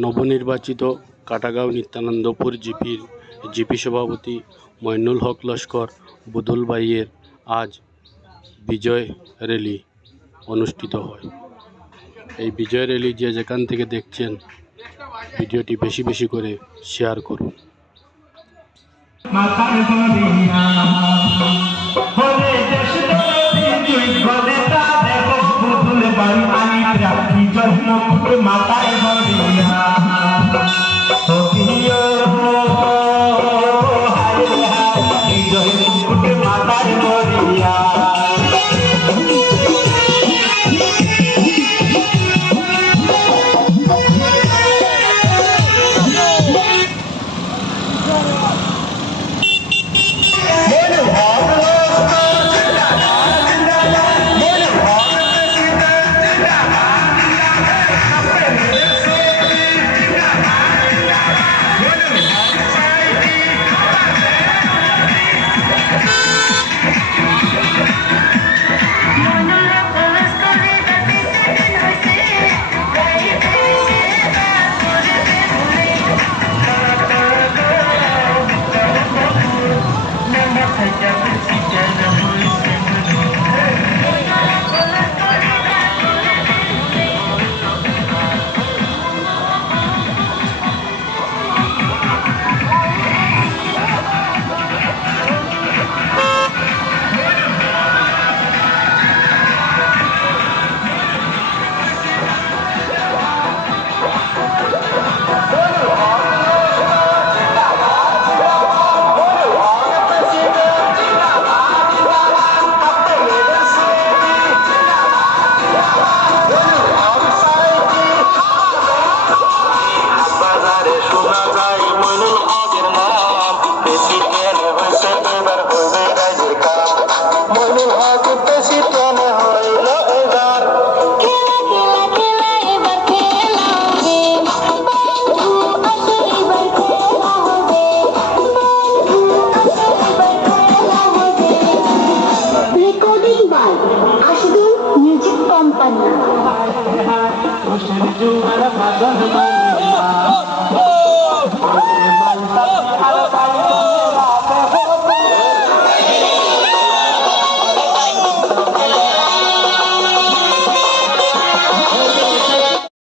নবনির্বাচিত কাটাগাঁও নিত্যানন্দপুর জিপির জিপি সভাপতি মইনুল হক লস্কর, বুদুল ভাইয়ের আজ বিজয় র্যালি অনুষ্ঠিত হয়। এই বিজয় র্যালি যে যেখান থেকে দেখছেন, ভিডিওটি বেশি বেশি করে শেয়ার করুন। মাথার Ocean, you are a father,